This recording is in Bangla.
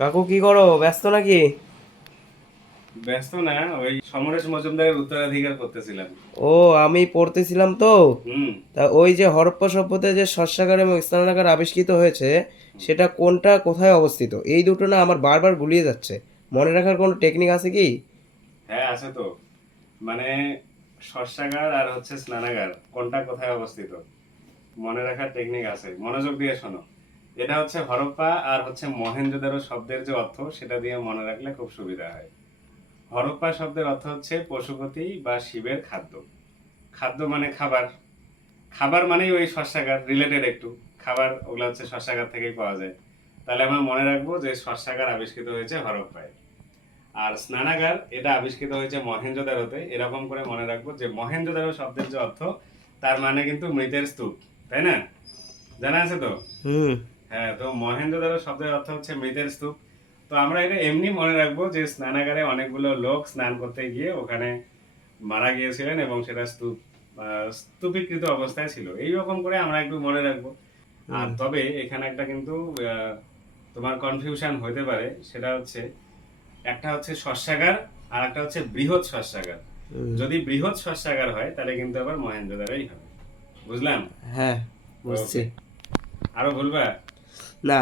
কাকু কি করো, ব্যস্ত নাকি? ব্যস্ত না, ওই সমরেশ মজুমদারের উত্তরাধিকার করতেছিলাম। ও, আমি পড়তেছিলাম তো। হুম। তা ওই যে হরপ্পা সভ্যতায় যে শস্যাগার এবং স্নানাগার আবিষ্কৃত হয়েছে, সেটা কোনটা কোথায় অবস্থিত, এই দুটো না আমার বারবার গুলিয়ে যাচ্ছে। মনে রাখার কোনো টেকনিক আছে কি? হ্যাঁ, আছে তো। মানে শস্যাগার আর হচ্ছে স্নানাগার কোনটা কোথায় অবস্থিত, মনে রাখার টেকনিক আছে, মনোযোগ দিয়ে শোনো। এটা হচ্ছে হরপ্পা আর হচ্ছে মহেঞ্জোদারো শব্দের যে অর্থ সেটা দিয়ে মনে রাখলে খুব সুবিধা হয়। হরপ্পা শব্দের অর্থ হচ্ছে পশুপতি বা শিবের খাদ্য। খাদ্য মানে খাবার, খাবার মানেই ওই শস্যাগার রিলেটেড একটু। খাবার ওগুলো হচ্ছে শস্যাগার থেকেই পাওয়া যায়। তাহলে আমরা মনে রাখবো যে শস্যাগার আবিষ্কৃত হয়েছে হরপ্পায়। আর স্নানাগার এটা আবিষ্কৃত হয়েছে মহেঞ্জোদারোতে। এরকম করে মনে রাখবো যে মহেঞ্জোদারো শব্দের যে অর্থ, তার মানে কিন্তু মৃতের স্তূপ, তাই না? জানা আছে তো? হুম। হ্যাঁ, তো মহেঞ্জোদারো শব্দের অর্থ হচ্ছে মৃতের স্তূপ। তো আমরা এটা এমনি মনে রাখবো যে স্নানাগারে অনেকগুলো লোক স্নান করতে গিয়ে ওখানে মারা গিয়েছিলেন এবং সেটা স্তূপীকৃত অবস্থায় ছিল, এইরকম করে আমরা একটু মনে রাখবো। আর হুম। তবে এখানে একটা কিন্তু তোমার কনফিউশন হতে পারে, সেটা হচ্ছে একটা হচ্ছে শস্যাগার আর একটা হচ্ছে বৃহৎ শস্যাগার। হুম। যদি বৃহৎ শস্যাগার হয় তাহলে কিন্তু আবার মহেঞ্জোদারোই হবে। বুঝলাম? হ্যাঁ, বুঝছি। ওকে। আরো বলবা? না।